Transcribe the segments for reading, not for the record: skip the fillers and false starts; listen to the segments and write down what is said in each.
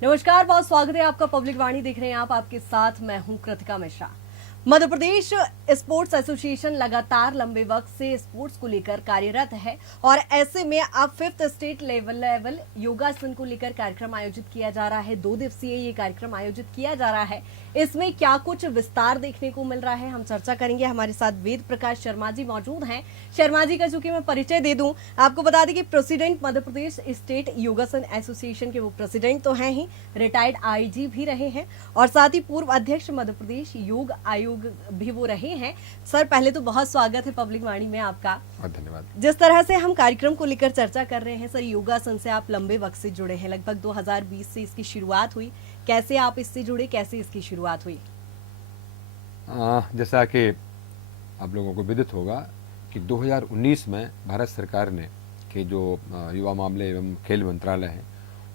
नमस्कार, बहुत स्वागत है आपका पब्लिक वाणी देख रहे हैं आप। आपके साथ मैं हूं कृतिका मिश्रा। मध्य प्रदेश स्पोर्ट्स एसोसिएशन लगातार लंबे वक्त से स्पोर्ट्स को लेकर कार्यरत है और ऐसे में अब 5th स्टेट लेवल योगासन को लेकर कार्यक्रम आयोजित किया जा रहा है। 2 दिवसीय ये कार्यक्रम आयोजित किया जा रहा है। इसमें क्या कुछ विस्तार देखने को मिल रहा है, हम चर्चा करेंगे। हमारे साथ वेद प्रकाश शर्मा जी मौजूद हैं। शर्मा जी का चूंकि मैं परिचय दे दूं, आपको बता दें कि प्रेसिडेंट मध्य प्रदेश स्टेट योगासन एसोसिएशन के वो प्रेसिडेंट तो हैं ही, रिटायर्ड आईजी भी रहे हैं और साथ ही पूर्व अध्यक्ष मध्य प्रदेश योग आयोग भी वो रहे हैं। सर, पहले तो बहुत स्वागत है पब्लिक वाणी में आपका। धन्यवाद। जिस तरह से हम कार्यक्रम को लेकर चर्चा कर रहे हैं सर, योगासन से आप लंबे वक्त से जुड़े हैं, लगभग 2020 से इसकी शुरुआत हुई। कैसे आप इससे जुड़े, कैसे इसकी शुरुआत हुई? जैसा कि आप लोगों को विदित होगा कि 2019 में भारत सरकार ने कि जो युवा मामले एवं खेल मंत्रालय है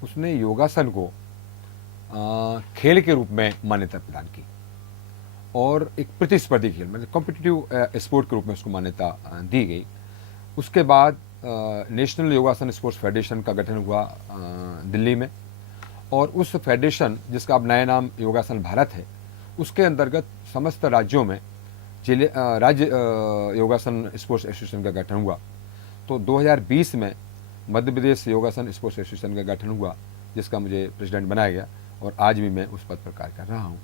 उसने योगासन को खेल के रूप में मान्यता प्रदान की और एक प्रतिस्पर्धी खेल मतलब कॉम्पिटिटिव स्पोर्ट के रूप में उसको मान्यता दी गई। उसके बाद नेशनल योगासन स्पोर्ट्स फेडरेशन का गठन हुआ दिल्ली में और उस फेडरेशन जिसका अब नया नाम योगासन भारत है उसके अंतर्गत समस्त राज्यों में राज्य योगासन स्पोर्ट्स एसोसिएशन का गठन हुआ। तो 2020 में मध्य प्रदेश योगासन स्पोर्ट्स एसोसिएशन का गठन हुआ जिसका मुझे प्रेसिडेंट बनाया गया और आज भी मैं उस पद पर कार्य कर रहा हूँ।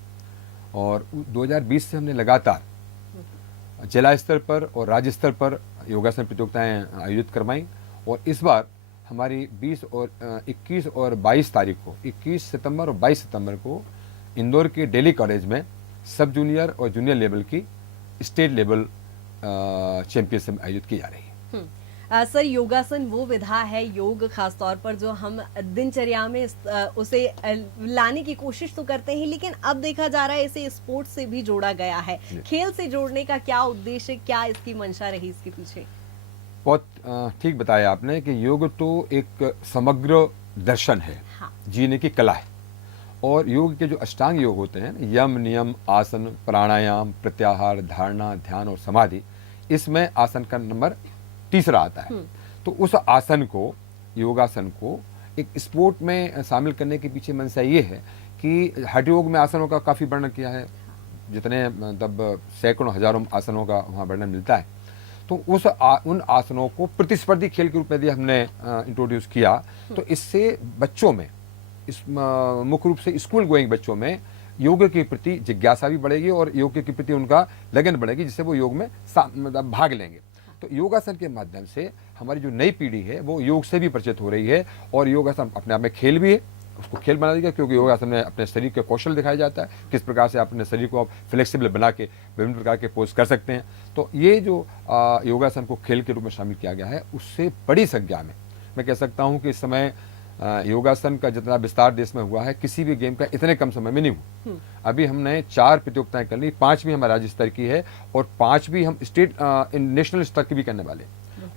और 2020 से हमने लगातार जिला स्तर पर और राज्य स्तर पर योगासन प्रतियोगिताएं आयोजित करवाई और इस बार हमारी 21 और 22 तारीख को 21 सितंबर और 22 सितंबर को इंदौर के डेली कॉलेज में सब जूनियर और जूनियर लेवल की स्टेट लेवल चैंपियनशिप आयोजित की जा रही है। सर, योगासन वो विधा है, योग खासतौर पर जो हम दिनचर्या में उसे लाने की कोशिश तो करते हैं, लेकिन अब देखा जा रहा है इसे स्पोर्ट्स से भी जोड़ा गया है। खेल से जोड़ने का क्या उद्देश्य, क्या इसकी मंशा रही इसके पीछे? बहुत ठीक बताया आपने कि योग तो एक समग्र दर्शन है। हाँ। जीने की कला है और योग के जो अष्टांग योग होते हैं, यम नियम आसन प्राणायाम प्रत्याहार धारणा ध्यान और समाधि, इसमें आसन का नंबर तीसरा आता है। तो उस आसन को, योगासन को एक स्पोर्ट में शामिल करने के पीछे मंशा ये है कि हठ योग में आसनों का काफ़ी वर्णन किया है, जितने मतलब सैकड़ों हजारों आसनों का वहाँ वर्णन मिलता है। तो उन आसनों को प्रतिस्पर्धी खेल के रूप में यदि हमने इंट्रोड्यूस किया तो इससे बच्चों में मुख्य रूप से स्कूल गोइंग बच्चों में योग के प्रति जिज्ञासा भी बढ़ेगी और योग के प्रति उनका लगन बढ़ेगी, जिससे वो योग में मतलब भाग लेंगे। तो योगासन के माध्यम से हमारी जो नई पीढ़ी है वो योग से भी परिचित हो रही है और योगासन अपने आप में खेल भी है, उसको खेल बना देगा क्योंकि योगासन में अपने शरीर का कौशल दिखाया जाता है, किस प्रकार से आप अपने शरीर को आप फ्लेक्सिबल बना के विभिन्न प्रकार के पोज कर सकते हैं। तो ये जो योगासन को खेल के रूप में शामिल किया गया है उससे बड़ी संख्या में मैं कह सकता हूँ कि इस समय योगासन का जितना विस्तार देश में हुआ है किसी भी गेम का इतने कम समय में नहीं हुआ। अभी हमने 4 प्रतियोगिताएं कर ली, 5 भी हमारे राज्य स्तर की है और 5 भी हम स्टेट नेशनल स्तर की भी करने वाले।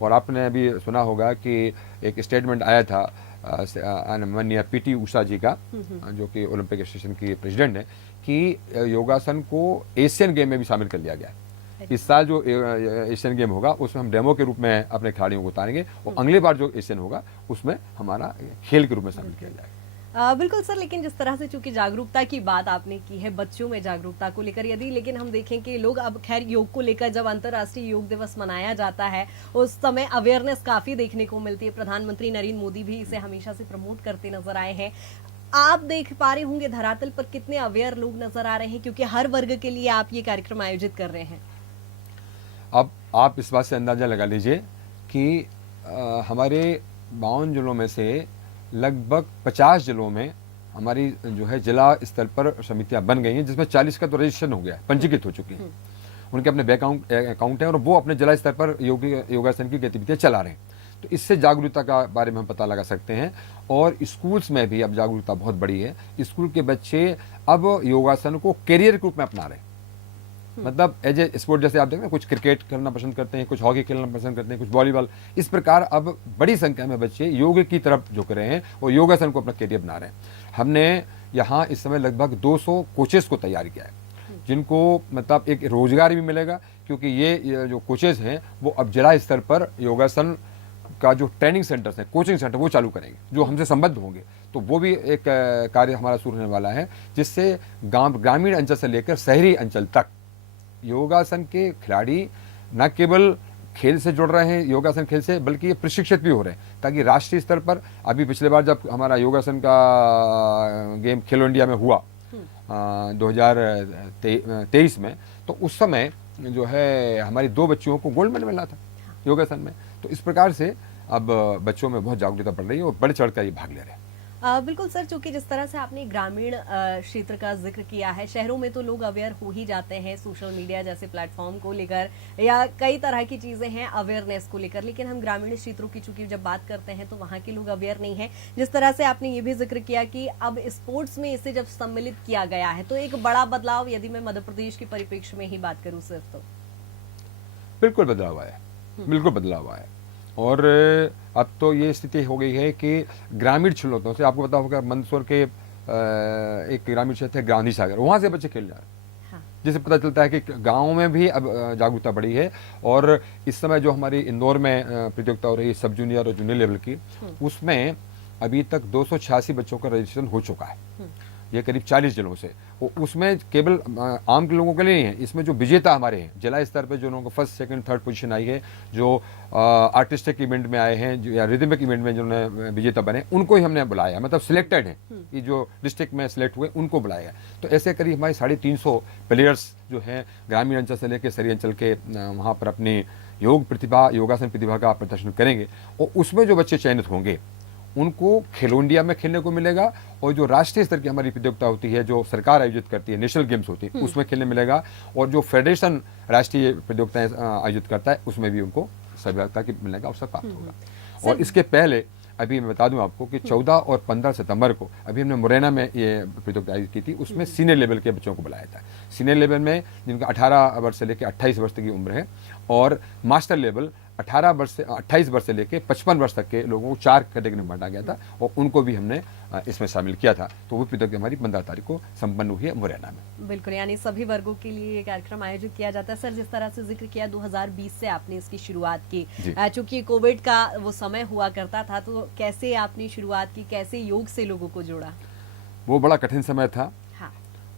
और आपने अभी सुना होगा कि एक स्टेटमेंट आया था माननीय पीटी उषा जी का, जो कि ओलंपिक एसोसिएशन की प्रेसिडेंट है, कि योगासन को एशियन गेम में भी शामिल कर लिया गया है। इस साल जो एशियन गेम होगा उसमें हम डेमो के रूप में अपने खिलाड़ियों को उतारेंगे और अगली बार जो एशियन होगा उसमें हमारा खेल के रूप में शामिल किया जाएगा। बिल्कुल सर, लेकिन जिस तरह से चूंकि जागरूकता की बात आपने की है, बच्चों में जागरूकता को लेकर यदि, लेकिन हम देखें कि लोग अब खैर योग को लेकर जब अंतर्राष्ट्रीय योग दिवस मनाया जाता है उस समय अवेयरनेस काफी देखने को मिलती है। प्रधानमंत्री नरेंद्र मोदी भी इसे हमेशा से प्रमोट करते नजर आए हैं। आप देख पा रहे होंगे धरातल पर कितने अवेयर लोग नजर आ रहे हैं, क्योंकि हर वर्ग के लिए आप ये कार्यक्रम आयोजित कर रहे हैं। अब आप इस बात से अंदाजा लगा लीजिए कि हमारे 52 जिलों में से लगभग 50 जिलों में हमारी जो है जिला स्तर पर समितियां बन गई हैं, जिसमें 40 का तो रजिस्ट्रेशन हो गया है, पंजीकृत हो चुकी हैं। उनके अपने बैंक अकाउंट हैं और वो अपने जिला स्तर पर योगासन की गतिविधियां चला रहे हैं। तो इससे जागरूकता का बारे में हम पता लगा सकते हैं और स्कूल्स में भी अब जागरूकता बहुत बड़ी है। स्कूल के बच्चे अब योगासन को करियर के रूप में अपना रहे हैं। मतलब एज ए स्पोर्ट, जैसे आप देखें ना, कुछ क्रिकेट खेलना पसंद करते हैं, कुछ हॉकी खेलना पसंद करते हैं, कुछ वॉलीबॉल, इस प्रकार अब बड़ी संख्या में बच्चे योग की तरफ झुक रहे हैं और योगासन को अपना करियर बना रहे हैं। हमने यहाँ इस समय लगभग 200 कोचेस को तैयार किया है, जिनको मतलब एक रोजगार भी मिलेगा, क्योंकि ये जो कोचेस हैं वो अब जिला स्तर पर योगासन का जो ट्रेनिंग सेंटर्स हैं, कोचिंग सेंटर, वो चालू करेंगे जो हमसे संबद्ध होंगे। तो वो भी एक कार्य हमारा शुरू होने वाला है, जिससे ग्रामीण अंचल से लेकर शहरी अंचल तक योगासन के खिलाड़ी न केवल खेल से जुड़ रहे हैं, योगासन खेल से, बल्कि ये प्रशिक्षित भी हो रहे हैं, ताकि राष्ट्रीय स्तर पर, अभी पिछले बार जब हमारा योगासन का गेम खेलो इंडिया में हुआ 2023 में, तो उस समय जो है हमारी 2 बच्चियों को गोल्ड मेडल मिला था योगासन में। तो इस प्रकार से अब बच्चों में बहुत जागरूकता बढ़ रही है और बढ़ चढ़ कर ये भाग ले रहे हैं। बिल्कुल सर, चूंकि जिस तरह से आपने ग्रामीण क्षेत्र का जिक्र किया है, शहरों में तो लोग अवेयर हो ही जाते हैं सोशल मीडिया जैसे प्लेटफॉर्म को लेकर, या कई तरह की चीजें हैं अवेयरनेस को लेकर, लेकिन हम ग्रामीण क्षेत्रों की चूंकि जब बात करते हैं तो वहाँ के लोग अवेयर नहीं है। जिस तरह से आपने ये भी जिक्र किया कि अब स्पोर्ट्स में इसे जब सम्मिलित किया गया है तो एक बड़ा बदलाव, यदि मैं मध्य प्रदेश के परिप्रेक्ष्य में ही बात करूँ सिर्फ, तो बिल्कुल बदलाव आया, बिल्कुल बदलाव आया। और अब तो ये स्थिति हो गई है कि ग्रामीण क्षेत्रों से, आपको पता होगा मंदसौर के एक ग्रामीण क्षेत्र है गांधी सागर, वहाँ से बच्चे खेल जा रहे हैं। हाँ। जिससे पता चलता है कि गाँव में भी अब जागरूकता बढ़ी है। और इस समय जो हमारी इंदौर में प्रतियोगिता हो रही है सब जूनियर और जूनियर लेवल की, उसमें अभी तक 286 बच्चों का रजिस्ट्रेशन हो चुका है, ये करीब 40 जिलों से। उसमें केवल आम के लोगों के लिए नहीं है, इसमें जो विजेता हमारे हैं जिला स्तर पे, जो लोगों को फर्स्ट सेकंड थर्ड पोजीशन आई है, जो आर्टिस्टिक इवेंट में आए हैं, जो या रिदमिक इवेंट में जिन्होंने विजेता बने, उनको ही हमने बुलाया, मतलब सिलेक्टेड हैं, ये जो डिस्ट्रिक्ट में सिलेक्ट हुए उनको बुलाया। तो ऐसे करीब हमारे 350 प्लेयर्स जो हैं ग्रामीण अंचल से लेकर शहरी अंचल के वहाँ पर अपनी योगासन प्रतिभा का प्रदर्शन करेंगे। और उसमें जो बच्चे चयनित होंगे उनको खेलो इंडिया में खेलने को मिलेगा, और जो राष्ट्रीय स्तर की हमारी प्रतियोगिता होती है जो सरकार आयोजित करती है, नेशनल गेम्स होती है, उसमें खेलने मिलेगा, और जो फेडरेशन राष्ट्रीय प्रतियोगिताएं आयोजित करता है उसमें भी उनको सहभागिता की मिलने का अवसर प्राप्त होगा। और इसके पहले अभी मैं बता दूं आपको कि 14 और 15 सितंबर को अभी हमने मुरैना में ये प्रतियोगिता आयोजित की थी, उसमें सीनियर लेवल के बच्चों को बुलाया था। सीनियर लेवल में जिनका 18 वर्ष से लेकर 28 वर्ष तक की उम्र है, और मास्टर लेवल 28 वर्ष से लेकर 55 वर्ष तक के लोगों को 4 कैटेगरी में बांटा गया था, और उनको भी हमने इसमें शामिल किया था। तो वो प्रतियोगिता हमारी 15 तारीख को संपन्न हुई है मुरैना में। बिल्कुल, यानी सभी वर्गों के लिए ये कार्यक्रम आयोजित किया जाता है। सर, जिस तरह से जिक्र किया 2020 से आपने इसकी शुरुआत की, चूंकि कोविड का वो समय हुआ करता था, तो कैसे आपने शुरुआत की, कैसे योग से लोगों को जोड़ा? वो बड़ा कठिन समय था। हाँ।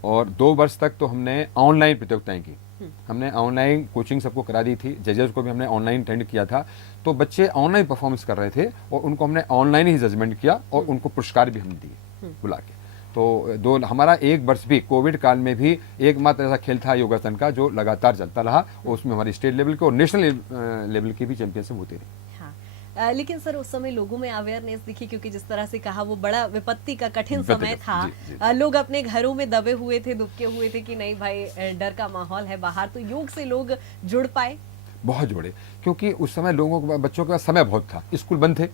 और 2 वर्ष तक तो हमने ऑनलाइन प्रतियोगिताएं की, हमने ऑनलाइन कोचिंग सबको करा दी थी, जजेस को भी हमने ऑनलाइन ट्रेंड किया था। तो बच्चे ऑनलाइन परफॉर्मेंस कर रहे थे और उनको हमने ऑनलाइन ही जजमेंट किया, और उनको पुरस्कार भी हम दिए बुला के। तो हमारा 1 वर्ष भी कोविड काल में भी एकमात्र ऐसा खेल था योगासन का जो लगातार चलता रहा, और उसमें हमारी स्टेट लेवल के और नेशनल लेवल की भी चैंपियनशिप होती रही। लेकिन सर उस समय लोगों में अवेयरनेस दिखी, क्योंकि जिस तरह से कहा वो बड़ा विपत्ति का कठिन समय था। जी। लोग अपने घरों में दबे हुए थे, दुबके हुए थे कि नहीं भाई डर का माहौल है बाहर, तो योग से लोग जुड़ पाए, बहुत जुड़े, क्योंकि उस समय लोगों को, बच्चों के पास समय बहुत था, स्कूल बंद थे,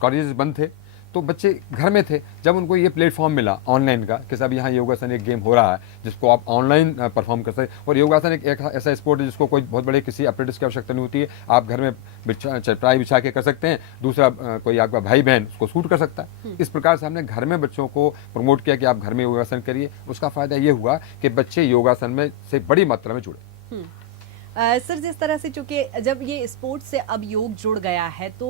कॉलेजेस बंद थे, तो बच्चे घर में थे। जब उनको ये प्लेटफॉर्म मिला ऑनलाइन का कि साहब यहाँ योगासन एक गेम हो रहा है जिसको आप ऑनलाइन परफॉर्म कर सकते, और योगासन एक ऐसा स्पोर्ट है जिसको कोई बहुत बड़े किसी अपरेटस की आवश्यकता नहीं होती है, आप घर में चटाई बिछा के कर सकते हैं, दूसरा कोई आपका भाई बहन उसको शूट कर सकता है। इस प्रकार से हमने घर में बच्चों को प्रमोट किया कि आप घर में योगासन करिए। उसका फायदा ये हुआ कि बच्चे योगासन में से बड़ी मात्रा में जुड़े। सर, जिस तरह से चूंकि जब ये स्पोर्ट्स से अब योग जुड़ गया है तो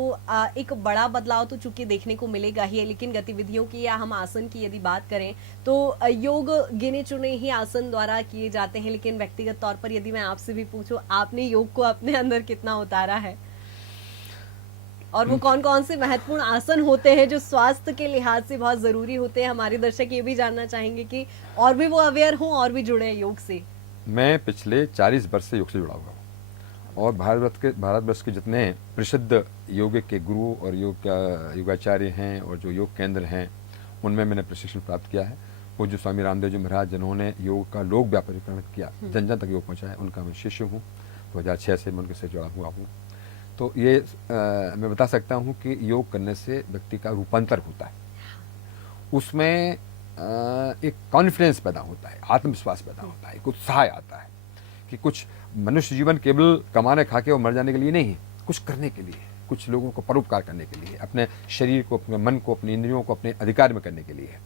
एक बड़ा बदलाव तो चूंकि देखने को मिलेगा ही है, लेकिन गतिविधियों की या हम आसन की यदि बात करें तो योग गिने चुने ही आसन द्वारा किए जाते हैं। लेकिन व्यक्तिगत तौर पर यदि मैं आपसे भी पूछूं, आपने योग को अपने अंदर कितना उतारा है, और वो कौन कौन से महत्वपूर्ण आसन होते हैं जो स्वास्थ्य के लिहाज से बहुत जरूरी होते हैं? हमारे दर्शक ये भी जानना चाहेंगे कि और भी वो अवेयर हों और भी जुड़े योग से। मैं पिछले 40 वर्ष से योग से जुड़ा हुआ हूँ, और भारतवर्ष के जितने प्रसिद्ध योग के गुरु और योगाचार्य हैं और जो योग केंद्र हैं उनमें मैंने प्रशिक्षण प्राप्त किया है। वो जो स्वामी रामदेव जी महाराज जिन्होंने योग का लोक व्यापीकरण किया, जन जन तक योग पहुँचाया, उनका मैं शिष्य हूँ। 2006 से मैं उनके से जुड़ा हुआ हूँ। तो ये मैं बता सकता हूँ कि योग करने से व्यक्ति का रूपांतर होता है, उसमें एक कॉन्फिडेंस पैदा होता है, आत्मविश्वास पैदा होता है, एक उत्साह आता है कि कुछ मनुष्य जीवन केवल कमाने खा के और मर जाने के लिए नहीं है, कुछ करने के लिए, कुछ लोगों को परोपकार करने के लिए, अपने शरीर को, अपने मन को, अपनी इंद्रियों को अपने अधिकार में करने के लिए है।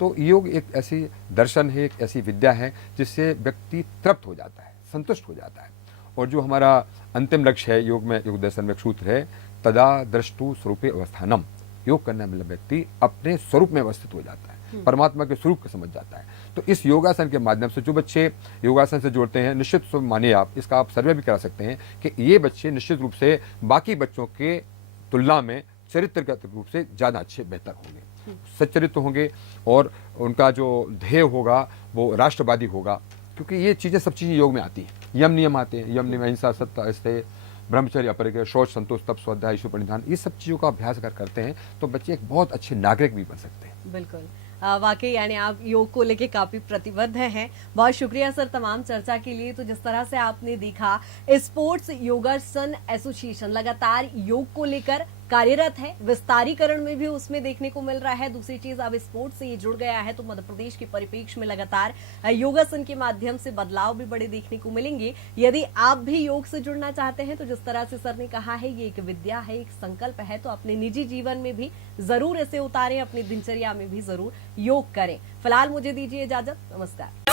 तो योग एक ऐसी दर्शन है, एक ऐसी विद्या है जिससे व्यक्ति तृप्त हो जाता है, संतुष्ट हो जाता है। और जो हमारा अंतिम लक्ष्य है योग में, योग दर्शन में एक सूत्र है तदा द्रष्टु स्वरूपे अवस्थानम। योग करने वाला व्यक्ति अपने स्वरूप में अवस्थित हो जाता है, परमात्मा के स्वरूप को समझ जाता है। तो इस योगासन के माध्यम से जो बच्चे योगासन से जुड़ते हैं, निश्चित रूप से मानिए आप, इसका आप सर्वे भी करा सकते हैं कि ये बच्चे निश्चित रूप से बाकी बच्चों के तुलना में चरित्रगत रूप से ज़्यादा अच्छे बेहतर होंगे, सच्चरित्र होंगे और उनका जो ध्येय होगा वो राष्ट्रवादी होगा, क्योंकि ये चीज़ें सब चीज़ें योग में आती हैं। यम नियम आते हैं, यम नियम अहिंसा सत्य अस्तेय ब्रह्मचर्य अपरिग्रह शौच संतोष तप स्वाध्याय ईश्वर परिधान, ये सब चीज़ों का अभ्यास अगर करते हैं तो बच्चे एक बहुत अच्छे नागरिक भी बन सकते हैं। बिल्कुल, वाकई यानी आप योग को लेके काफी प्रतिबद्ध हैं। बहुत शुक्रिया सर तमाम चर्चा के लिए। तो जिस तरह से आपने देखा, स्पोर्ट्स योगासन एसोसिएशन लगातार योग को लेकर कार्यरत है, विस्तारीकरण में भी उसमें देखने को मिल रहा है। दूसरी चीज, अब स्पोर्ट्स से ये जुड़ गया है तो मध्य प्रदेश के परिप्रेक्ष्य में लगातार योगासन के माध्यम से बदलाव भी बड़े देखने को मिलेंगे। यदि आप भी योग से जुड़ना चाहते हैं तो जिस तरह से सर ने कहा है, ये एक विद्या है, एक संकल्प है, तो अपने निजी जीवन में भी जरूर इसे उतारें, अपनी दिनचर्या में भी जरूर योग करें। फिलहाल मुझे दीजिए इजाजत, नमस्कार।